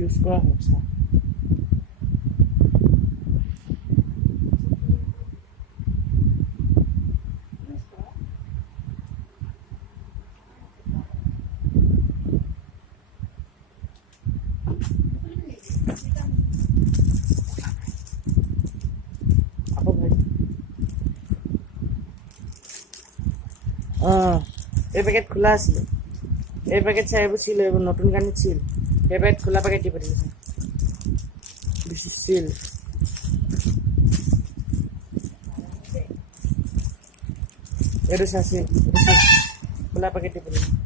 ইউজ করা হচ্ছে। আপু ভাই এই প্যাকেট খোলা আছিল, এই প্যাকেট চাইব ছিল, এবার নতুন গানি ছিল, এই প্যাকেট খোলা প্যাকেট দিয়ে পাঠিয়েছে। This is seal. এটা আছে, খোলা প্যাকেট দিয়ে পাঠিয়েছে।